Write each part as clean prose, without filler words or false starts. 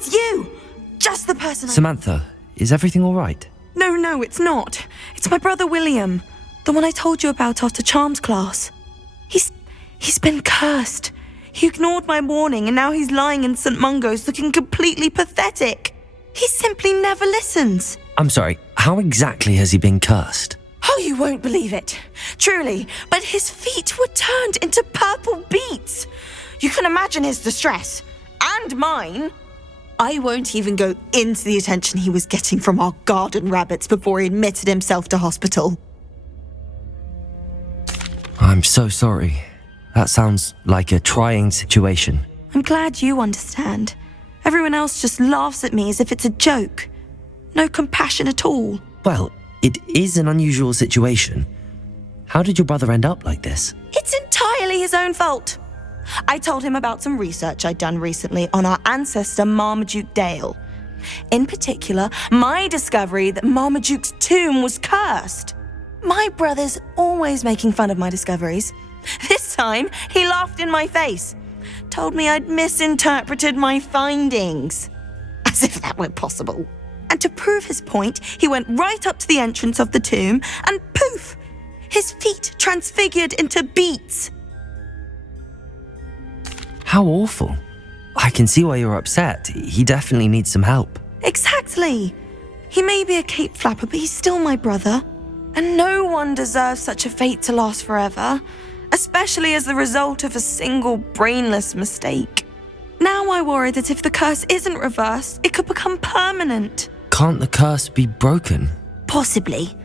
it's you! Just the person Samantha, is everything all right? No, it's not. It's my brother William. The one I told you about after Charms class. He's been cursed. He ignored my warning and now he's lying in St. Mungo's looking completely pathetic. He simply never listens. I'm sorry, how exactly has he been cursed? Oh, you won't believe it. Truly, but his feet were turned into purple beets. You can imagine his distress. And mine. I won't even go into the attention he was getting from our garden rabbits before he admitted himself to hospital. I'm so sorry. That sounds like a trying situation. I'm glad you understand. Everyone else just laughs at me as if it's a joke. No compassion at all. Well, it is an unusual situation. How did your brother end up like this? It's entirely his own fault. I told him about some research I'd done recently on our ancestor Marmaduke Dale. In particular, my discovery that Marmaduke's tomb was cursed. My brother's always making fun of my discoveries. This time, he laughed in my face. Told me I'd misinterpreted my findings. As if that were possible. And to prove his point, he went right up to the entrance of the tomb and poof! His feet transfigured into beets. How awful. I can see why you're upset. He definitely needs some help. Exactly. He may be a cape flapper, but he's still my brother. And no one deserves such a fate to last forever, especially as the result of a single brainless mistake. Now I worry that if the curse isn't reversed, it could become permanent. Can't the curse be broken? Possibly.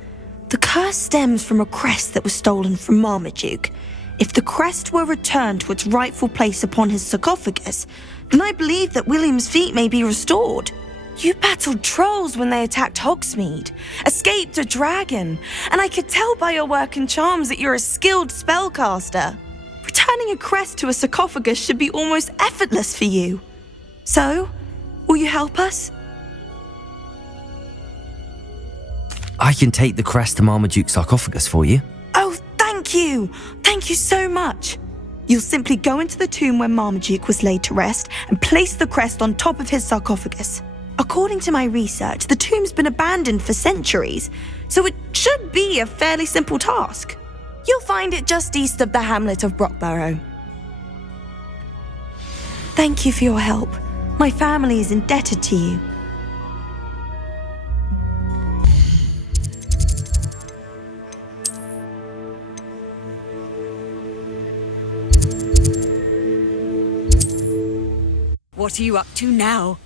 The curse stems from a crest that was stolen from Marmaduke. If the crest were returned to its rightful place upon his sarcophagus, then I believe that William's feet may be restored. You battled trolls when they attacked Hogsmeade, escaped a dragon, and I could tell by your work and charms that you're a skilled spellcaster. Returning a crest to a sarcophagus should be almost effortless for you. So, will you help us? I can take the crest to Marmaduke's sarcophagus for you. Oh, thank you! Thank you so much! You'll simply go into the tomb where Marmaduke was laid to rest and place the crest on top of his sarcophagus. According to my research, the tomb's been abandoned for centuries, so it should be a fairly simple task. You'll find it just east of the hamlet of Brockborough. Thank you for your help. My family is indebted to you. What are you up to now?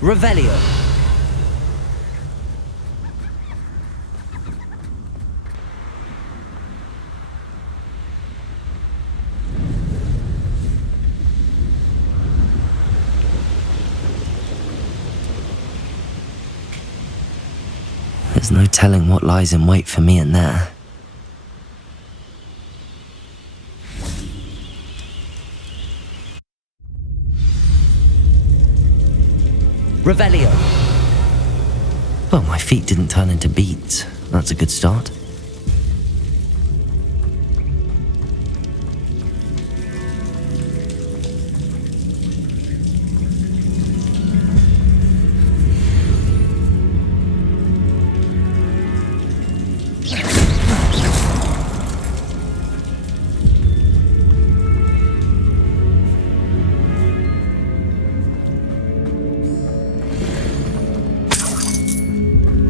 Revelio. There's no telling what lies in wait for me in there. Revelio. Well, my feet didn't turn into beets. That's a good start.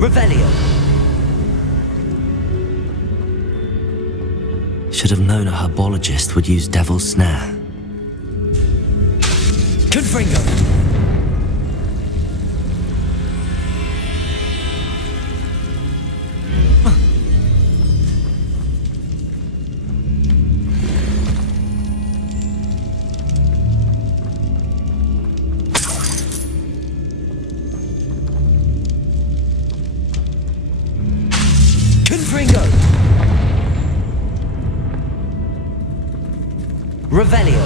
Revelio. Should have known a herbologist would use Devil's Snare. Confringo. Confringo. Revelio.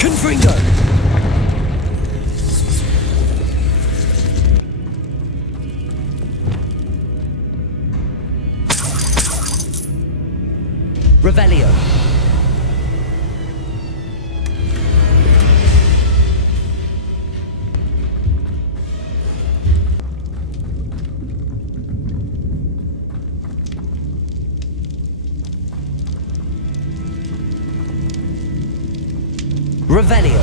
Confringo. Revelio. Revelio.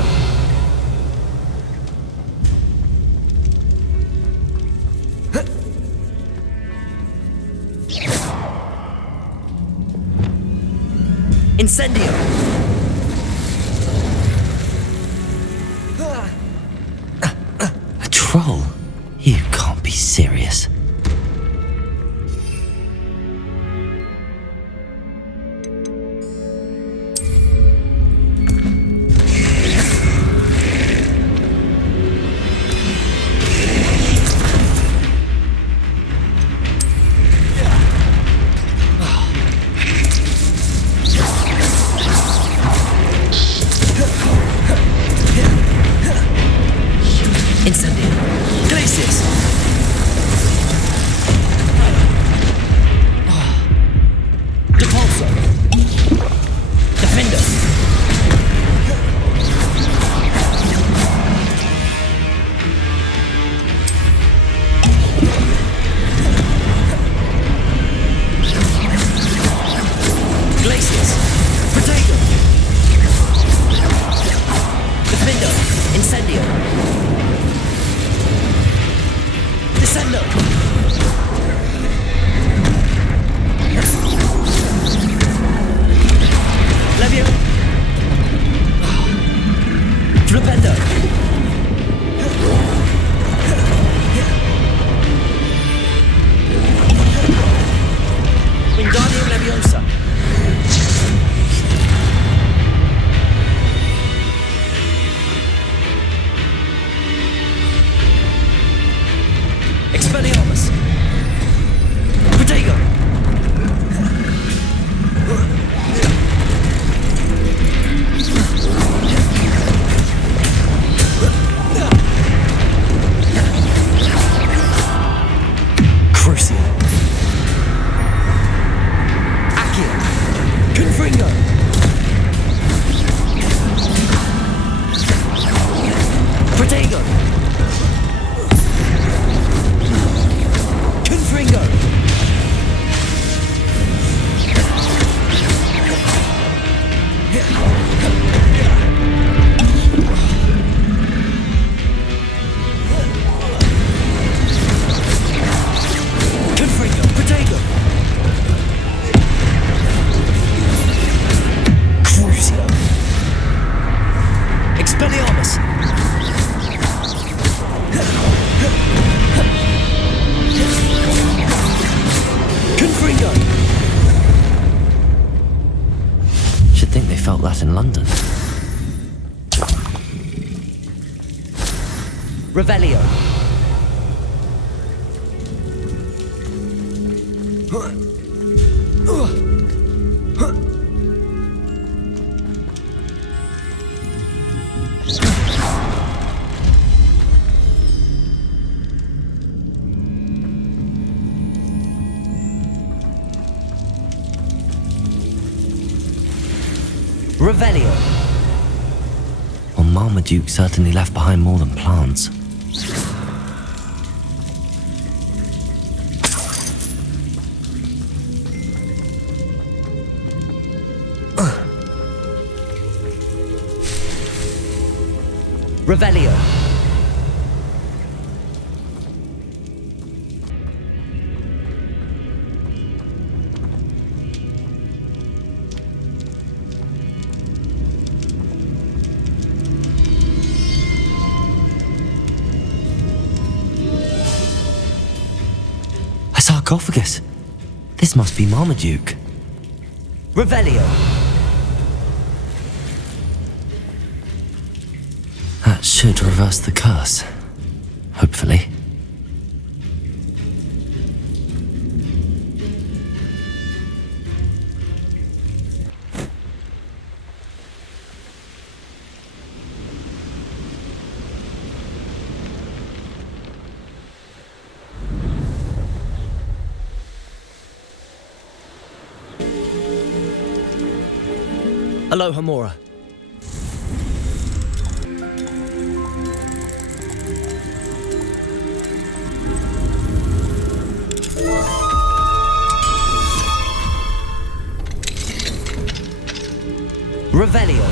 Incendio. A troll? You can't be serious. In London. Revelio. Revelio. Well, Marmaduke certainly left behind more than plants. Revelio. A sarcophagus. This must be Marmaduke. Revelio. That should reverse the curse. Hopefully. Aloha Mora. Revelio.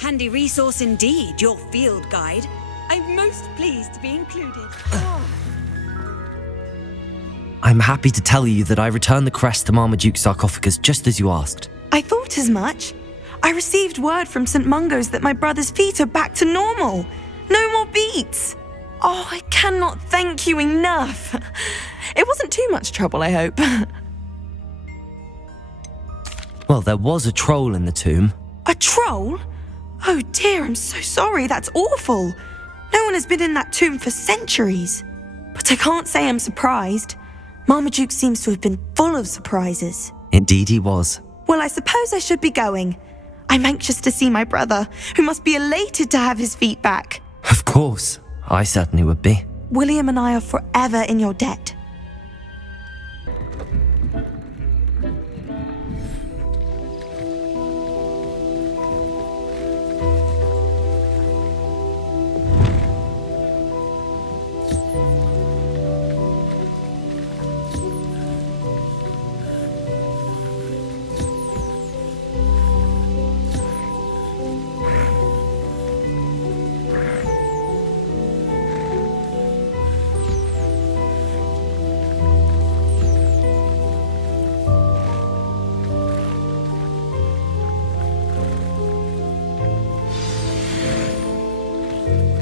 Handy resource indeed, your field guide. I'm most pleased to be included. I'm happy to tell you that I returned the crest to Marmaduke's sarcophagus just as you asked. I thought as much. I received word from St. Mungo's that my brother's feet are back to normal. No more beats. Oh, I cannot thank you enough. It wasn't too much trouble, I hope. Well, there was a troll in the tomb. A troll? Oh dear, I'm so sorry. That's awful. No one has been in that tomb for centuries. But I can't say I'm surprised. Marmaduke seems to have been full of surprises. Indeed he was. Well, I suppose I should be going. I'm anxious to see my brother, who must be elated to have his feet back. Of course. I certainly would be. William and I are forever in your debt.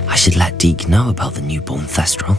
I should let Deke know about the newborn Thestral.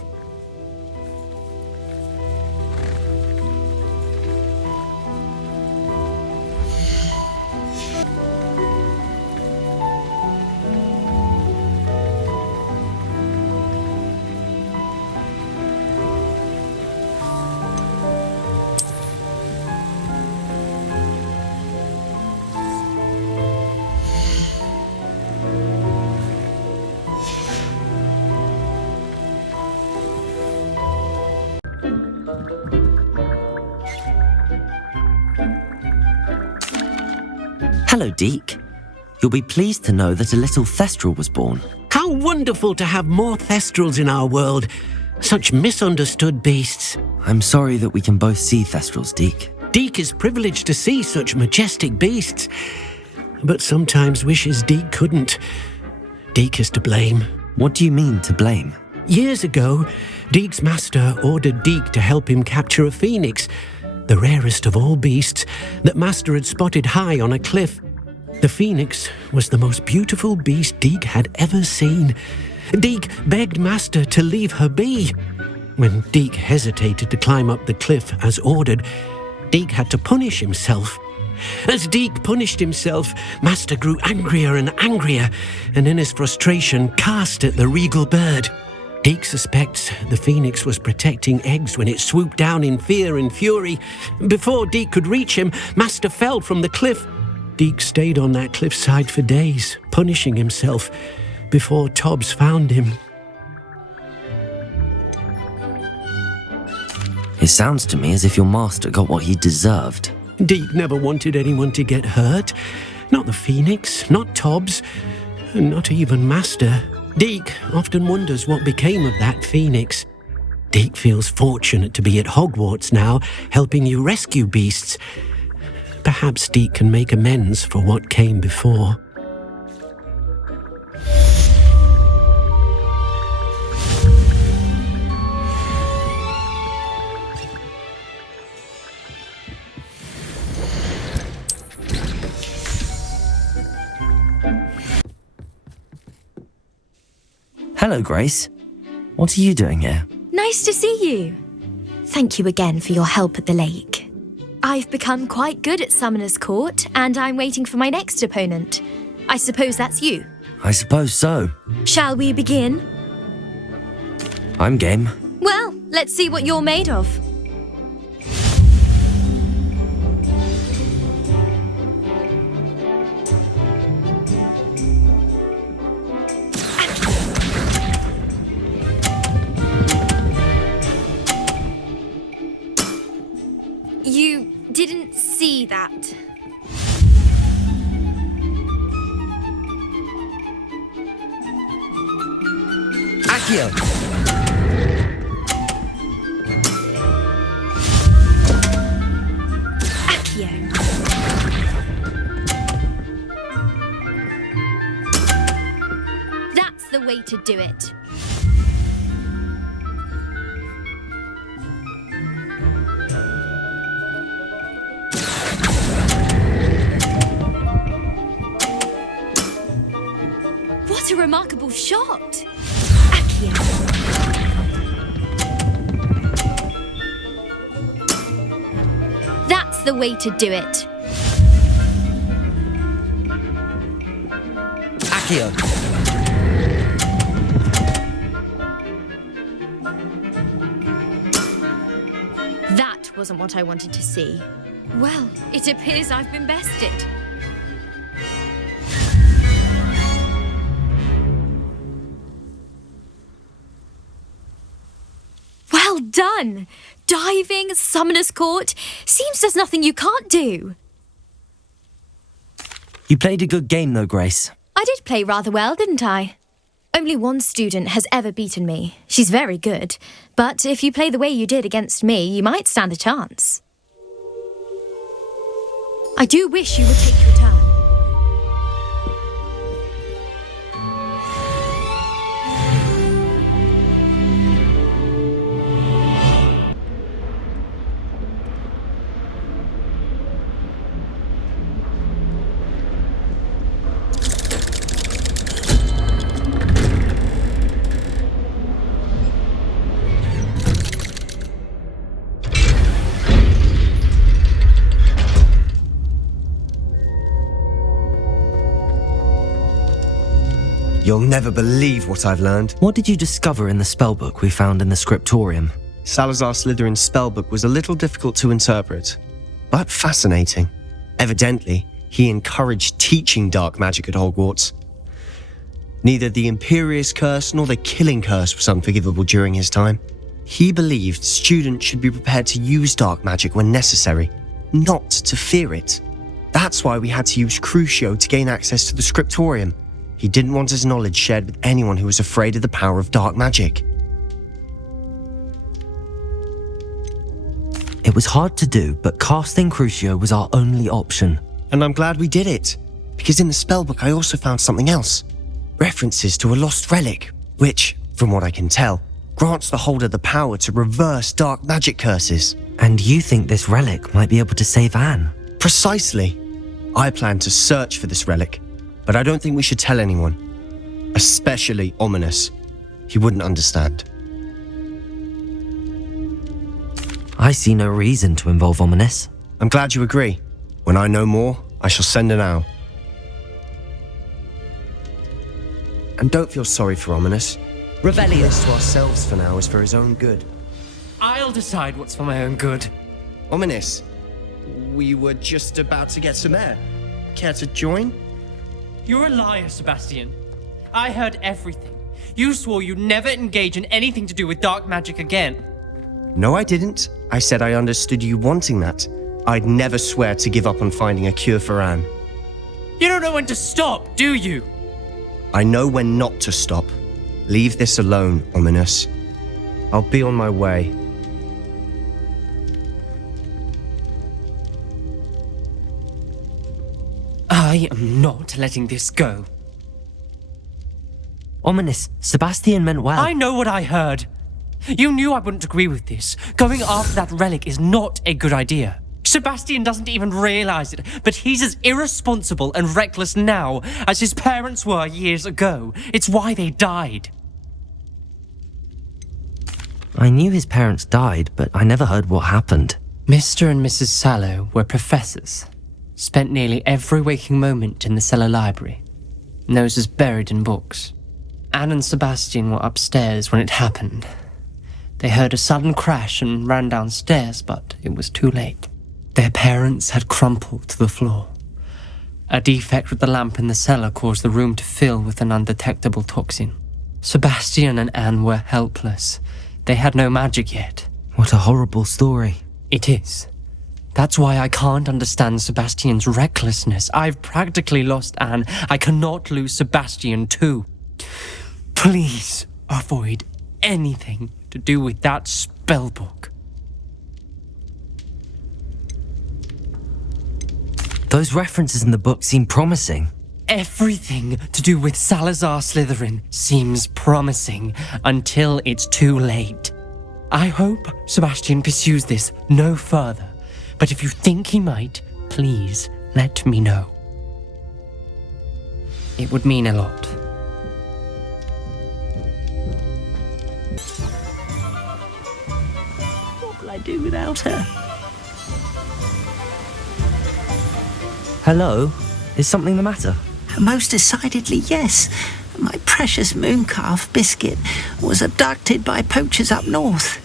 Hello, Deke. You'll be pleased to know that a little Thestral was born. How wonderful to have more Thestrals in our world. Such misunderstood beasts. I'm sorry that we can both see Thestrals, Deke. Deke is privileged to see such majestic beasts, but sometimes wishes Deke couldn't. Deke is to blame. What do you mean, to blame? Years ago, Deke's master ordered Deke to help him capture a phoenix, the rarest of all beasts that master had spotted high on a cliff. The phoenix was the most beautiful beast Deke had ever seen. Deke begged master to leave her be. When Deke hesitated to climb up the cliff as ordered, Deke had to punish himself. As Deke punished himself, master grew angrier and angrier, and in his frustration cast at the regal bird. Deke suspects the phoenix was protecting eggs when it swooped down in fear and fury. Before Deke could reach him, master fell from the cliff. Deke stayed on that cliffside for days, punishing himself, before Tobbs found him. It sounds to me as if your master got what he deserved. Deke never wanted anyone to get hurt. Not the phoenix, not Tobbs, and not even master. Deke often wonders what became of that phoenix. Deke feels fortunate to be at Hogwarts now, helping you rescue beasts. Perhaps Deke can make amends for what came before. Hello, Grace. What are you doing here? nice to see you. Thank you again for your help at the lake. I've become quite good at Summoner's Court, and I'm waiting for my next opponent. I suppose that's you. I suppose so. Shall we begin? I'm game. Well, let's see what you're made of. You didn't see that. Accio! Accio. That's the way to do it. What a remarkable shot! Accio. That's the way to do it. Accio! That wasn't what I wanted to see. Well, it appears I've been bested. Well done! Diving, Summoner's Court. Seems there's nothing you can't do. You played a good game though, Grace. I did play rather well, didn't I? Only one student has ever beaten me. She's very good. But if you play the way you did against me, you might stand a chance. I do wish you would take your turn. You'll never believe what I've learned. What did you discover in the spellbook we found in the scriptorium? Salazar Slytherin's spellbook was a little difficult to interpret, but fascinating. Evidently, he encouraged teaching dark magic at Hogwarts. Neither the Imperious Curse nor the Killing Curse was unforgivable during his time. He believed students should be prepared to use dark magic when necessary, not to fear it. That's why we had to use Crucio to gain access to the scriptorium. He didn't want his knowledge shared with anyone who was afraid of the power of dark magic. It was hard to do, but casting Crucio was our only option. And I'm glad we did it, because in the spellbook I also found something else. References to a lost relic, which, from what I can tell, grants the holder the power to reverse dark magic curses. And you think this relic might be able to save Anne? Precisely. I plan to search for this relic, but I don't think we should tell anyone. Especially Ominous. He wouldn't understand. I see no reason to involve Ominous. I'm glad you agree. When I know more, I shall send an owl. And don't feel sorry for Ominous. Revelio. This to ourselves for now is for his own good. I'll decide what's for my own good. Ominous, we were just about to get some air. Care to join? You're a liar, Sebastian. I heard everything. You swore you'd never engage in anything to do with dark magic again. No, I didn't. I said I understood you wanting that. I'd never swear to give up on finding a cure for Anne. You don't know when to stop, do you? I know when not to stop. Leave this alone, Ominous. I'll be on my way. I am not letting this go. Ominous, Sebastian meant well. I know what I heard. You knew I wouldn't agree with this. Going after that relic is not a good idea. Sebastian doesn't even realize it, but he's as irresponsible and reckless now as his parents were years ago. It's why they died. I knew his parents died, but I never heard what happened. Mr. and Mrs. Sallow were professors. Spent nearly every waking moment in the cellar library. Noses buried in books. Anne and Sebastian were upstairs when it happened. They heard a sudden crash and ran downstairs, but it was too late. Their parents had crumpled to the floor. A defect with the lamp in the cellar caused the room to fill with an undetectable toxin. Sebastian and Anne were helpless. They had no magic yet. What a horrible story. It is. That's why I can't understand Sebastian's recklessness. I've practically lost Anne. I cannot lose Sebastian too. Please avoid anything to do with that spellbook. Those references in the book seem promising. Everything to do with Salazar Slytherin seems promising until it's too late. I hope Sebastian pursues this no further, but if you think he might, please let me know. It would mean a lot. What will I do without her? Hello? Is something the matter? Most decidedly, yes. My precious mooncalf, Biscuit, was abducted by poachers up north.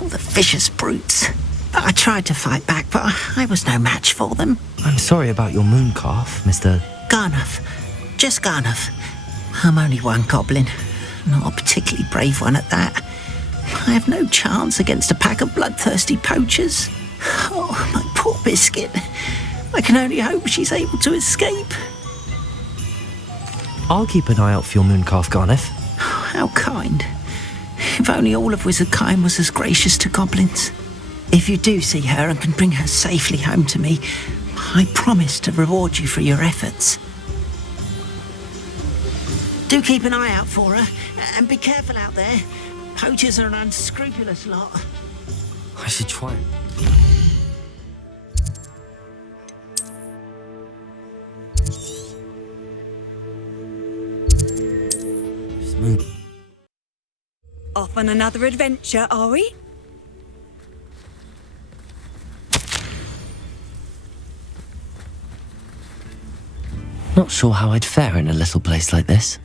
All the vicious brutes. I tried to fight back, but I was no match for them. I'm sorry about your mooncalf, Mr. Garnuff. Just Garnuff. I'm only one goblin. Not a particularly brave one at that. I have no chance against a pack of bloodthirsty poachers. Oh, my poor Biscuit. I can only hope she's able to escape. I'll keep an eye out for your mooncalf, Garnuff. How kind. If only all of Wizardkind was as gracious to goblins. If you do see her and can bring her safely home to me, I promise to reward you for your efforts. Do keep an eye out for her, and be careful out there. Poachers are an unscrupulous lot. I should try and... Off on another adventure, are we? Not sure how I'd fare in a little place like this.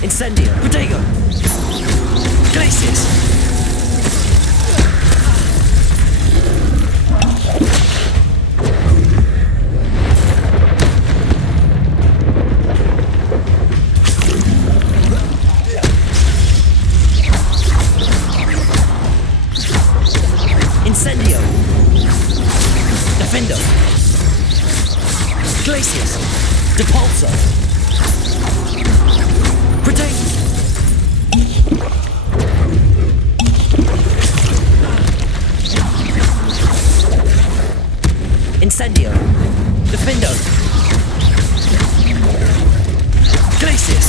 Incendio! Protego! Glacius! Incendio! Defendo! Glacius! Depulso! Protego! Incendio! Defendo! Glacius!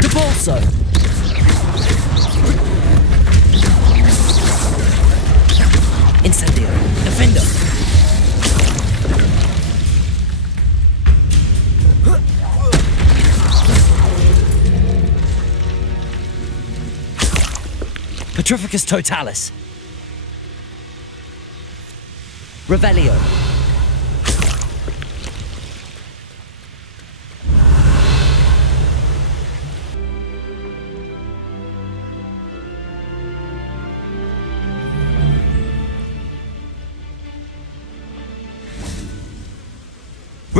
Depulso! Incendio! Defendo! Petrificus Totalis! Revelio!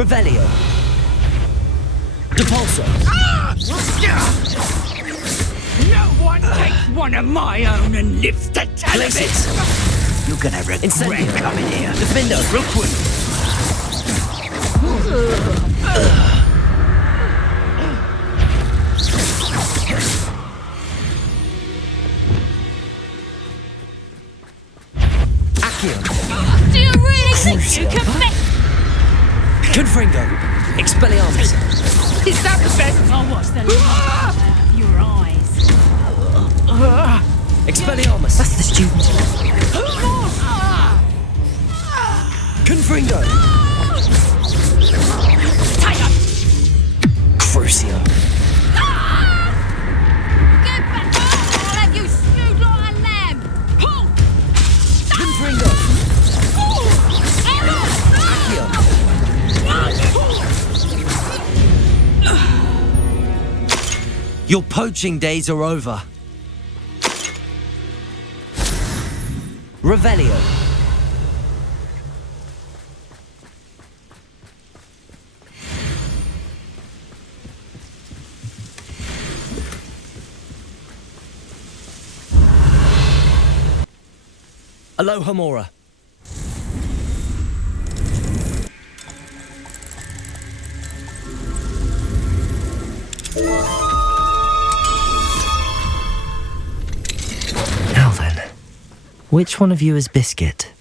Revelio. Depulso. No one takes one of my own and lives to tell of Places. it. You're gonna regret Incendio. coming here. Defendo. Real quick. Aksiyon. Do you really think you can bet? Confringo. Expelliarmus. Is that the best? Oh, what's the light out of your eyes? Expelliarmus. That's the student. Confringo. Take him! Crucio. Get back! I'll have you stewed like a lamb! Pull! Confringo. Your poaching days are over. Revelio. Aloha Mora. Now then, which one of you is Biscuit?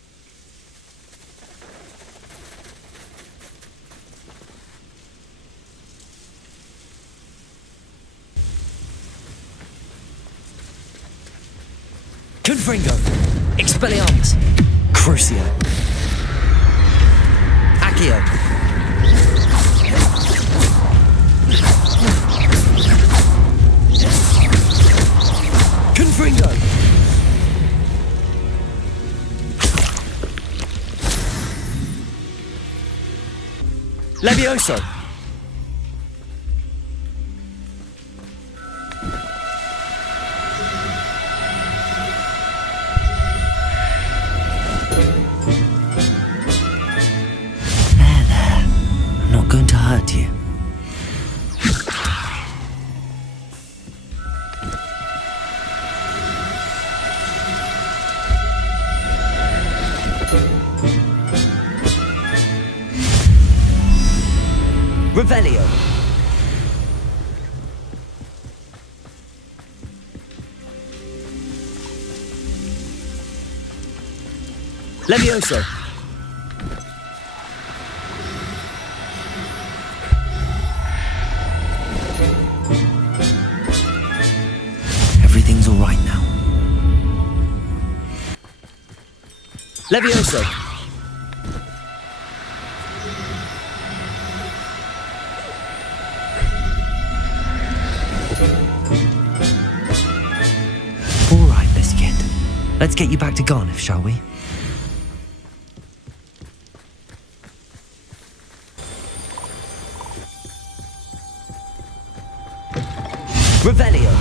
Confringo. Expelliarmus. Crucio. Accio. Confringo. Levioso. I'm not going to hurt you. Revelio. Levioso. Everything's all right now. Levioso. All right, Biscuit. Let's get you back to Garnuff, shall we? Revelio.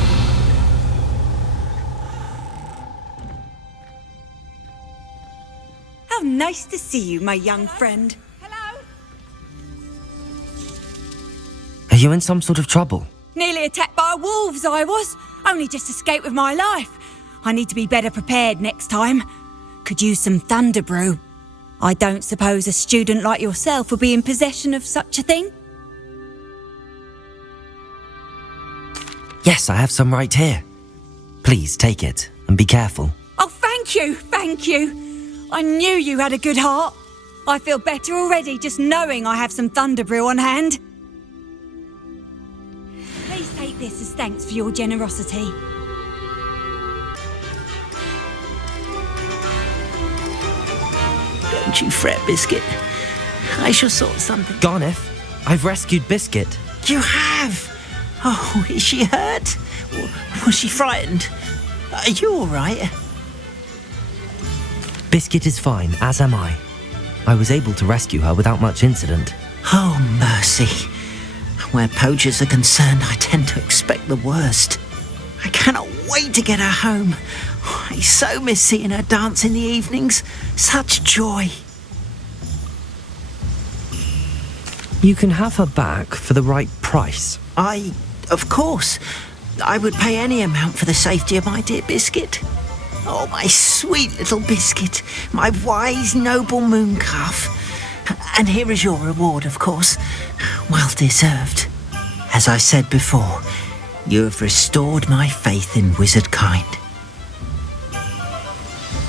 How nice to see you, my young friend. Are you in some sort of trouble? Nearly attacked by wolves, I was. Only just escaped with my life. I need to be better prepared next time. Could use some thunder brew. I don't suppose a student like yourself would be in possession of such a thing? Yes, I have some right here. Please take it and be careful. Oh, thank you, thank you. I knew you had a good heart. I feel better already just knowing I have some thunder brew on hand. Please take this as thanks for your generosity. Don't you fret, Biscuit. I shall sort something. Garnuff, I've rescued Biscuit. You have? Oh, is she hurt? Was she frightened? Are you all right? Biscuit is fine, as am I. I was able to rescue her without much incident. Oh, mercy. Where poachers are concerned, I tend to expect the worst. I cannot wait to get her home. I so miss seeing her dance in the evenings. Such joy. You can have her back for the right price. Of course, I would pay any amount for the safety of my dear Biscuit. Oh, my sweet little Biscuit, my wise, noble moon calf. And here is your reward, of course. Well deserved. As I said before, you have restored my faith in wizard kind.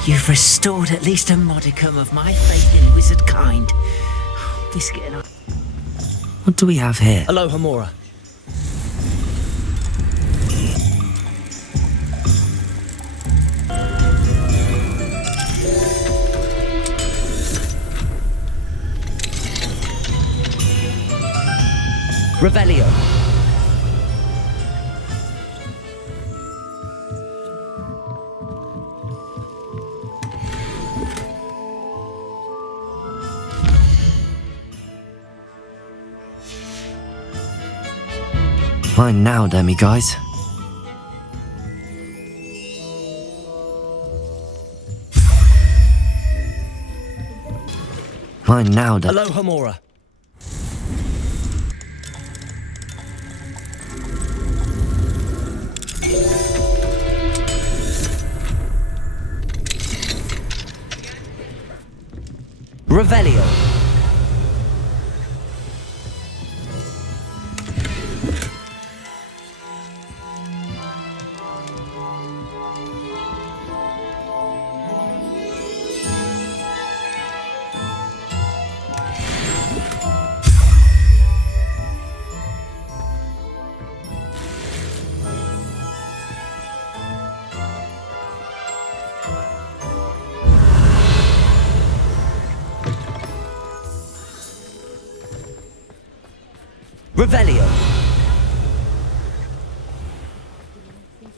You've restored at least a modicum of my faith in wizard kind. Biscuit and I... What do we have here? Aloha Mora. Revelio. Fine now, demiguise. Fine now, Aloha Mora. Revelio. Revelio.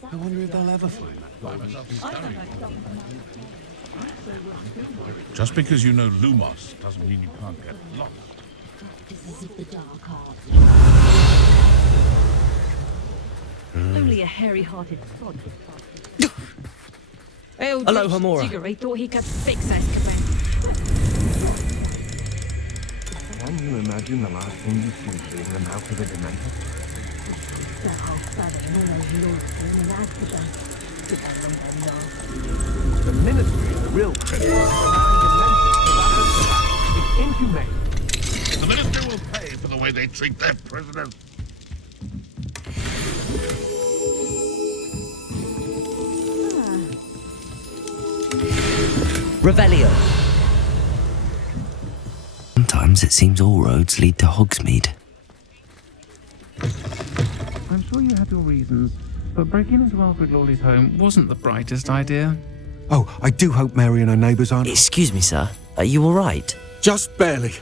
I wonder if they'll ever find that. Just because you know Lumos doesn't mean you can't get lost. Only a hairy-hearted sod. Aloha Mora. He thought he could fix Azkaban. Can you imagine the last thing you see in the mouth of a dementor? The ministry is the real criminal. It's inhumane. The minister will pay for the way they treat their prisoners. Revelio. Sometimes it seems all roads lead to Hogsmeade. I'm sure you had your reasons, but breaking into Alfred Lawley's home wasn't the brightest idea. Oh, I do hope Mary and her neighbours aren't... Excuse me, sir. Are you all right? Just barely.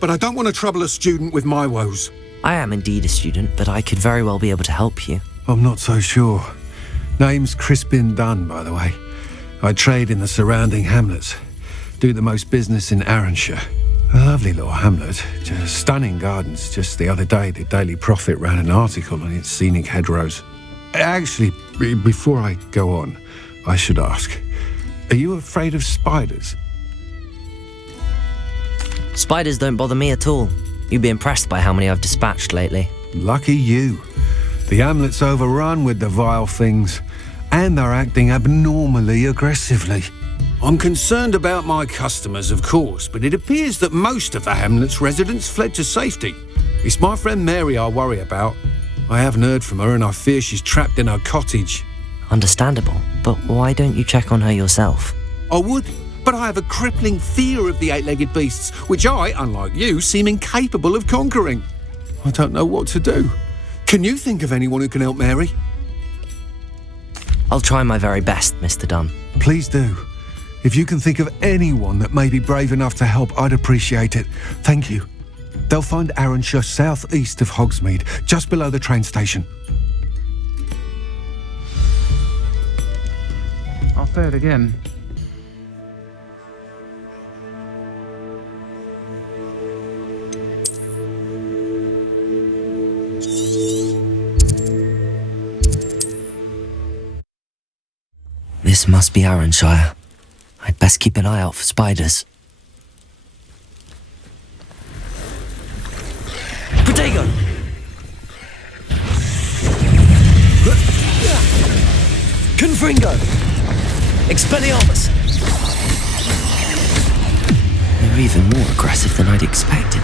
But I don't want to trouble a student with my woes. I am indeed a student, but I could very well be able to help you. I'm not so sure. Name's Crispin Dunn, by the way. I trade in the surrounding hamlets. Do the most business in Arranshire. A lovely little hamlet. Just stunning gardens. Just the other day, the Daily Prophet ran an article on its scenic hedgerows. Actually, before I go on, I should ask, are you afraid of spiders? Spiders don't bother me at all. You'd be impressed by how many I've dispatched lately. Lucky you. The hamlet's overrun with the vile things, and they're acting abnormally aggressively. I'm concerned about my customers, of course, but it appears that most of the hamlet's residents fled to safety. It's my friend Mary I worry about. I haven't heard from her and I fear she's trapped in her cottage. Understandable, but why don't you check on her yourself? I would, but I have a crippling fear of the eight-legged beasts, which I, unlike you, seem incapable of conquering. I don't know what to do. Can you think of anyone who can help Mary? I'll try my very best, Mr. Dunn. Please do. If you can think of anyone that may be brave enough to help, I'd appreciate it. Thank you. They'll find Arranshire southeast of Hogsmeade, just below the train station. I'll say it again. This must be Arranshire. I'd best keep an eye out for spiders. Confringo! Expelliarmus! They're even more aggressive than I'd expected.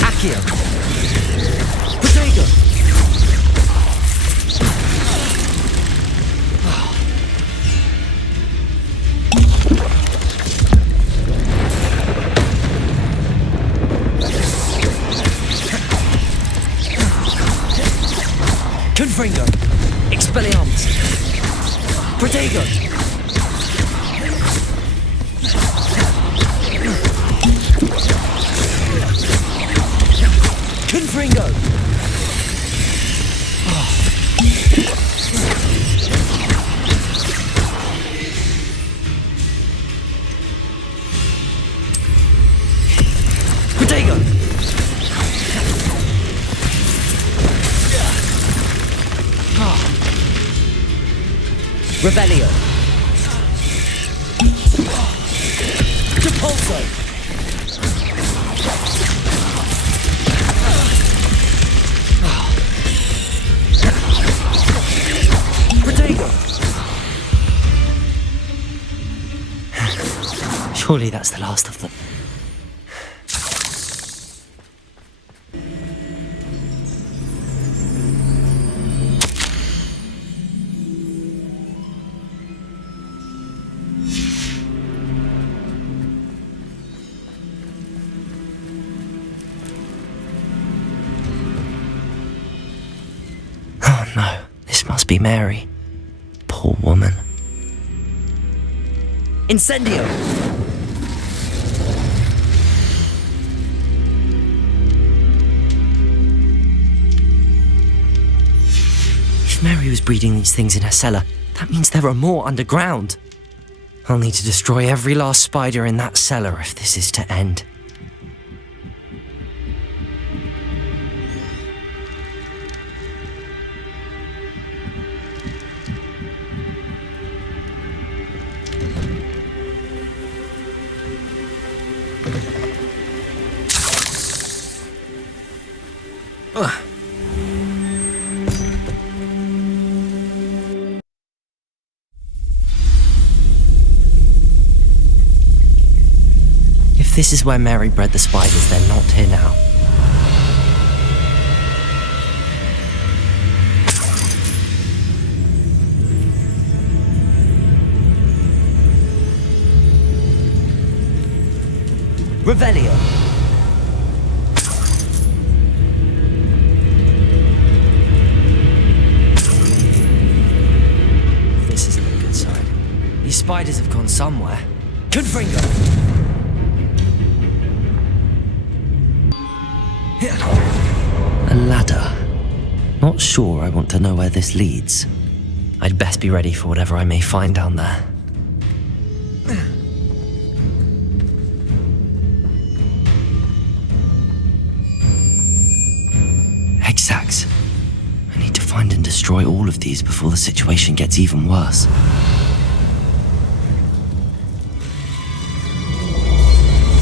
Accio! Protego! Confringo! Expelliarmus! Protego! Confringo! Protego! Revelio. Depulso. Protego. Surely that's the last of them. No, this must be Mary. Poor woman. Incendio! If Mary was breeding these things in her cellar, that means there are more underground. I'll need to destroy every last spider in that cellar if this is to end. If this is where Mary bred the spiders, they're not here now. Revelio. This isn't a good sign. These spiders have gone somewhere. Confringo! A ladder. Not sure I want to know where this leads. I'd best be ready for whatever I may find down there. Hexags. I need to find and destroy all of these before the situation gets even worse.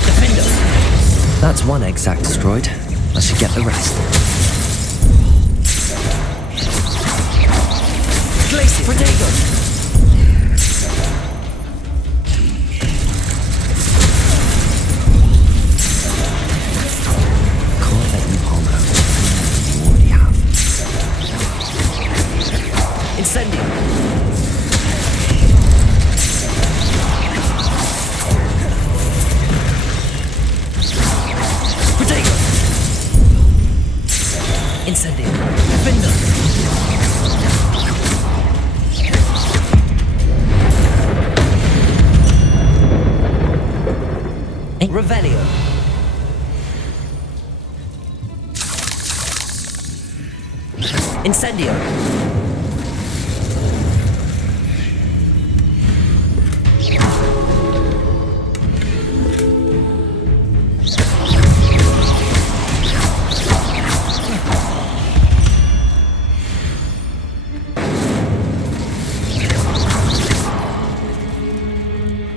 Defender! That's one hexag destroyed. I should get the rest. Glacier! Protego! Can't let you harm out. You already have. Incendio! Protego! Incendio! Defender! Revelio. Incendio.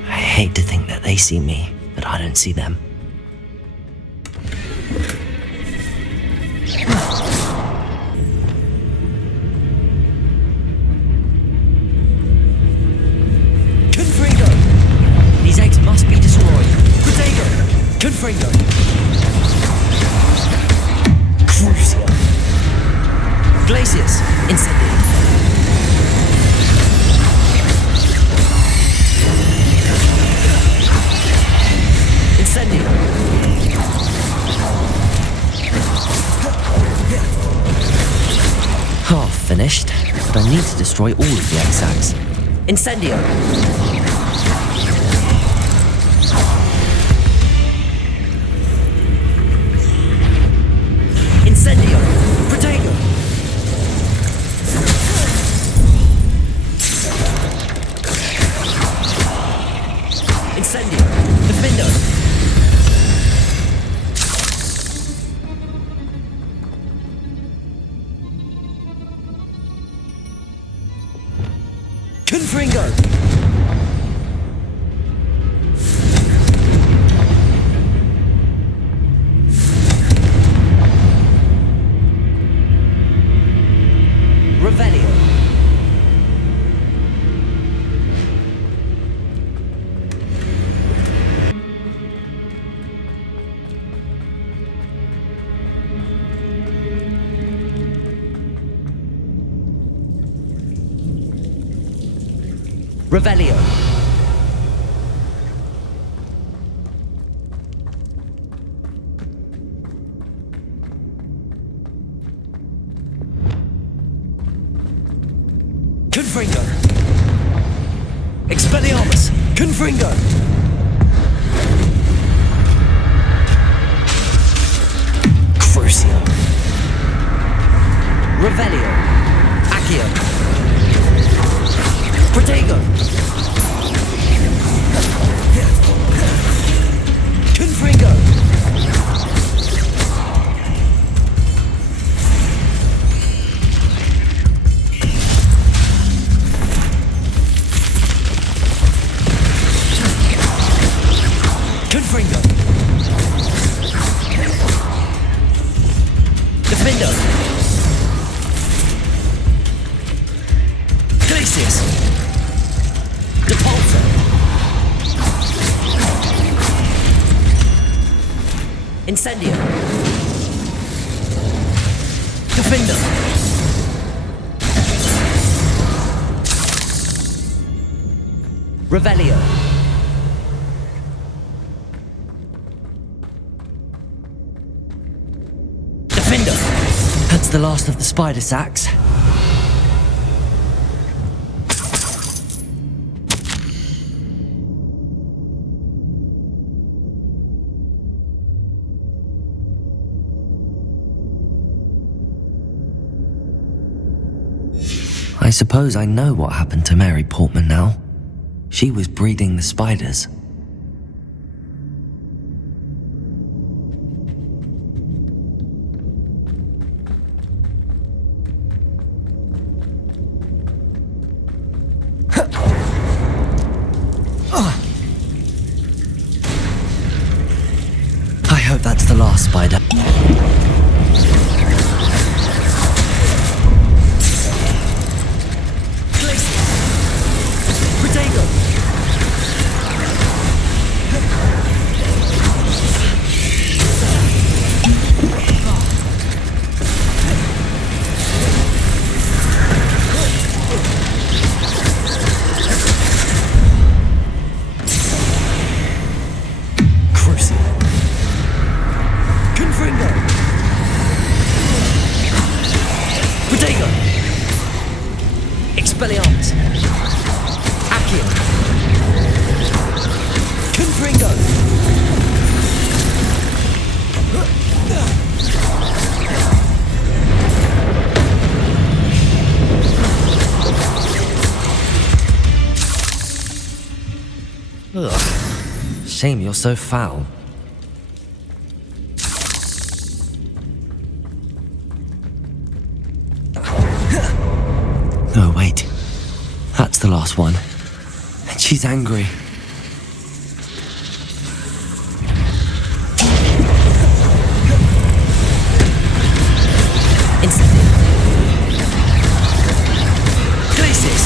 I hate to think that they see me, but I don't see them. Confringo. Crucio. Glacius. Incendio. Incendio. Half finished, but I need to destroy all of the X-Acts. Incendio. Incendio. Protego. Incendio. Defendo. Confringo. Revelio. Revelio. Confringo. Expelliarmus. Confringo. Crucio. Revelio. Accio. Protego. Confringo. Confringo. Defendo. Glacius. Depulso. Incendio. Defendo. Revelio. Defendo. That's the last of the spider sacks. I suppose I know what happened to Mary Portman now. She was breeding the spiders. I hope that's the last spider. Expelliarmus. Accio. Confringo. Ugh. Shame you're so foul. Oh, wait. That's the last one. And she's angry. Instantly. Glacius!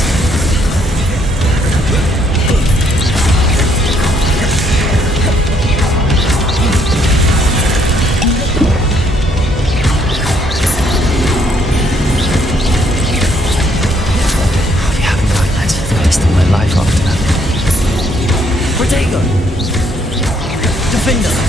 Finder!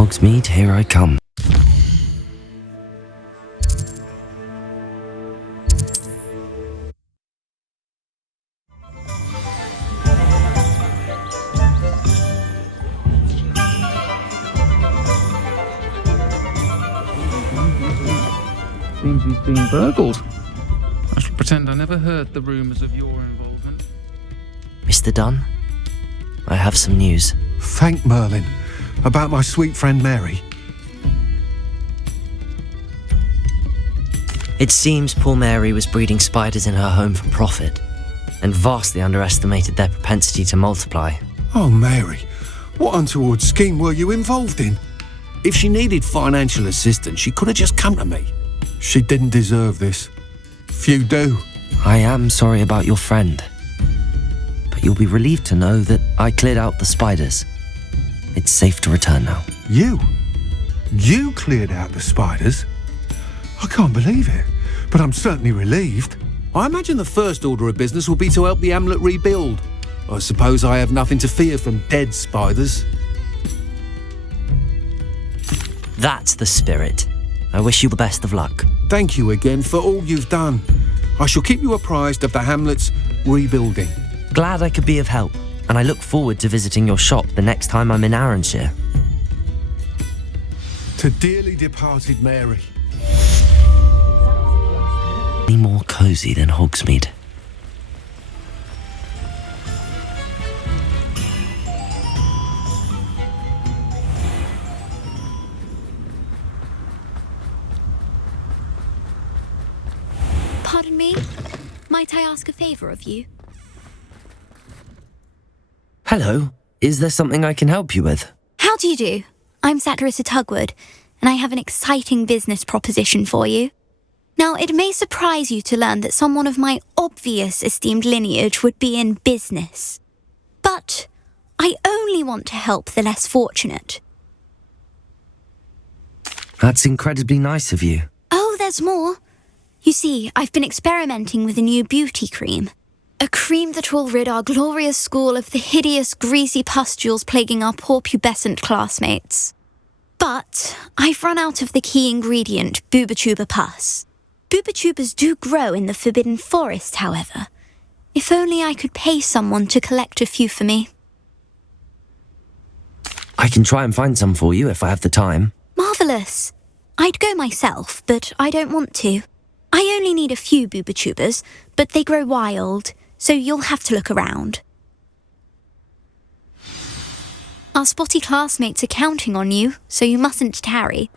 Hogsmeade, here I come. Seems he's been burgled. I shall pretend I never heard the rumours of your involvement. Mr. Dunn, I have some news. Thank Merlin. About my sweet friend Mary. It seems poor Mary was breeding spiders in her home for profit, and vastly underestimated their propensity to multiply. Oh, Mary, what untoward scheme were you involved in? If she needed financial assistance, she could have just come to me. She didn't deserve this. Few do. I am sorry about your friend, but you'll be relieved to know that I cleared out the spiders. It's safe to return now. You? You cleared out the spiders? I can't believe it, but I'm certainly relieved. I imagine the first order of business will be to help the amulet rebuild. I suppose I have nothing to fear from dead spiders. That's the spirit. I wish you the best of luck. Thank you again for all you've done. I shall keep you apprised of the hamlet's rebuilding. Glad I could be of help, and I look forward to visiting your shop the next time I'm in Arranshire. To dearly departed Mary. Any more cosy than Hogsmeade? Pardon me? Might I ask a favour of you? Hello. Is there something I can help you with? How do you do? I'm Satirissa Tugwood, and I have an exciting business proposition for you. Now, it may surprise you to learn that someone of my obvious esteemed lineage would be in business. But I only want to help the less fortunate. That's incredibly nice of you. Oh, there's more. You see, I've been experimenting with a new beauty cream. A cream that will rid our glorious school of the hideous, greasy pustules plaguing our poor pubescent classmates. But I've run out of the key ingredient, bubotuber pus. Bubotubers do grow in the Forbidden Forest, however. If only I could pay someone to collect a few for me. I can try and find some for you if I have the time. Marvellous. I'd go myself, but I don't want to. I only need a few bubotubers, but they grow wild, so you'll have to look around. Our spotty classmates are counting on you, so you mustn't tarry.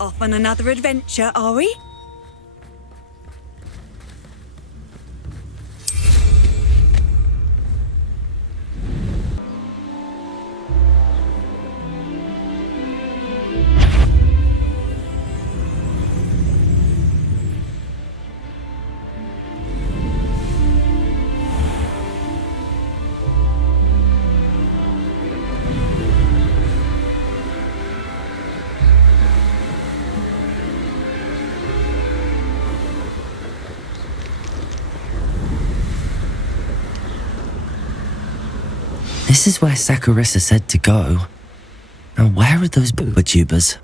Off on another adventure, are we? This is where Saccharissa said to go. Now where are those bubotubers?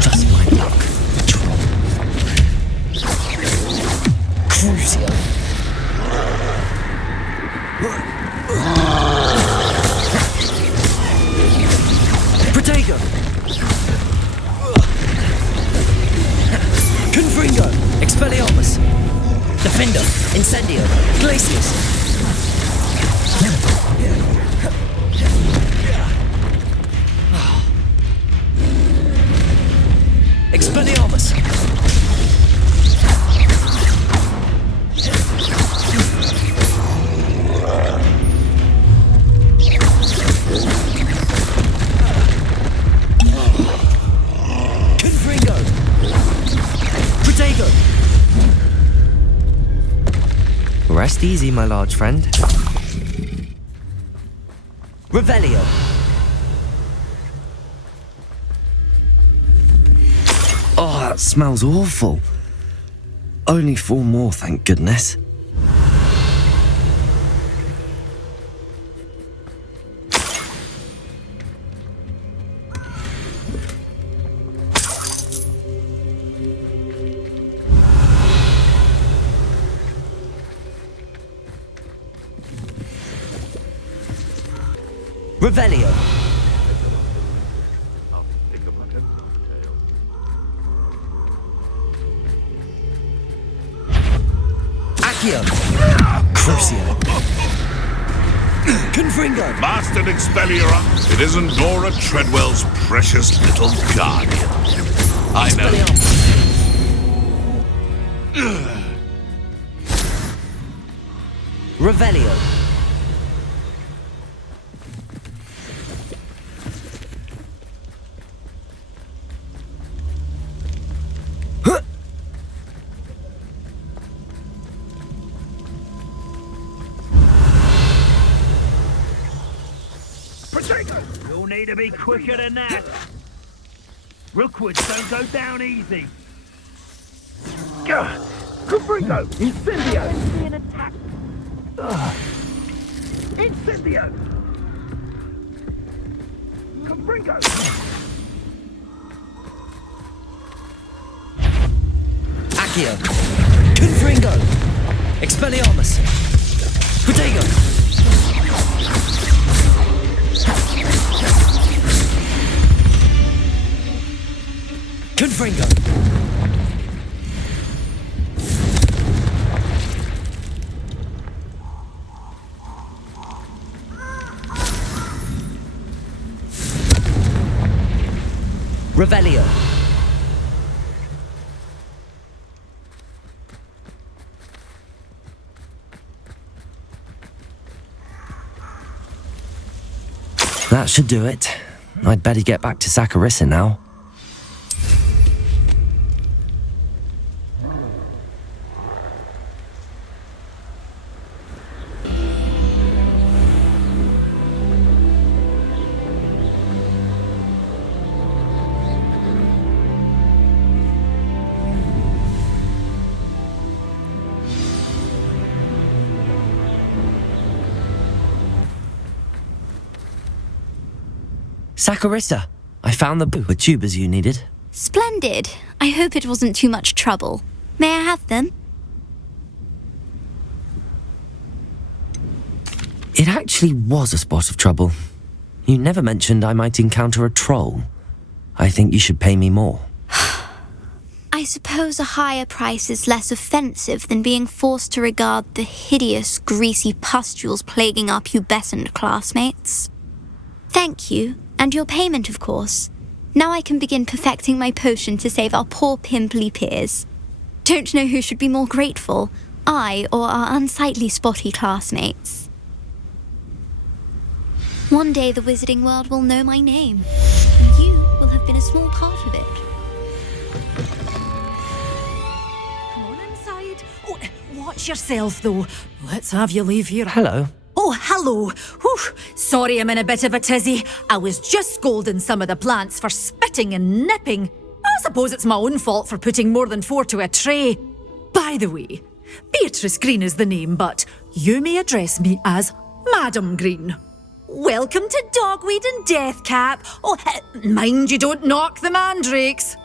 Just my luck. Crucio. Protego. Confringo. Expelliarmus. Defender. Incendio. Glacius. Expelliarmus! Confringo! Protego! Rest easy, my large friend. Revelio! Oh, that smells awful. Only 4 more, thank goodness. Revelio. Crucio. Confringo. Master Expelliarmus, it isn't Nora Treadwell's precious little guardian. I know. Revelio. You'll need to be quicker than that. Rookwoods don't go down easy. Confringo! Incendio! Being attacked. Incendio! Confringo! Accio. Confringo. Expelliarmus. Protego. Confringo. Revelio. That should do it. I'd better get back to Saccharissa now. Saccharissa, I found the bubotubers you needed. Splendid. I hope it wasn't too much trouble. May I have them? It actually was a spot of trouble. You never mentioned I might encounter a troll. I think you should pay me more. I suppose a higher price is less offensive than being forced to regard the hideous, greasy pustules plaguing our pubescent classmates. Thank you, and your payment, of course. Now I can begin perfecting my potion to save our poor pimply peers. don't know who should be more grateful, I or our unsightly spotty classmates. One day the wizarding world will know my name, and you will have been a small part of it. Come on inside. Oh, watch yourself, though. Let's have you leave here. Hello. Oh, hello. Whew. Sorry I'm in a bit of a tizzy. I was just scolding some of the plants for spitting and nipping. I suppose it's my own fault for putting more than 4 to a tray. By the way, Beatrice Green is the name, but you may address me as Madam Green. Welcome to Dogweed and Deathcap. Oh, mind you don't knock the mandrakes.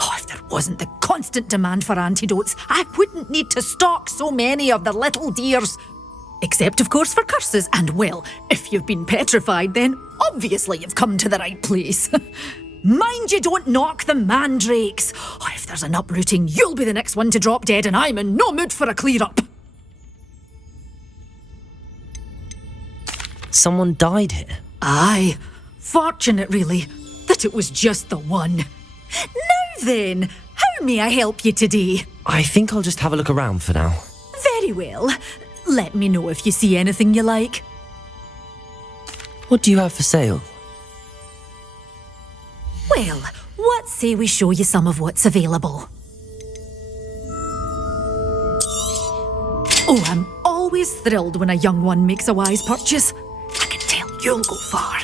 Oh, if there wasn't the constant demand for antidotes, I wouldn't need to stock so many of the little dears. Except, of course, for curses. And, well, if you've been petrified, then obviously you've come to the right place. Mind you don't knock the mandrakes. Oh, if there's an uprooting, you'll be the next one to drop dead, and I'm in no mood for a clear-up. Someone died here. Aye. Fortunate, really, that it was just the one. Now then, how may I help you today? I think I'll just have a look around for now. Very well. Let me know if you see anything you like. What do you have for sale? Well, what say we show you some of what's available? Oh, I'm always thrilled when a young one makes a wise purchase. I can tell you'll go far.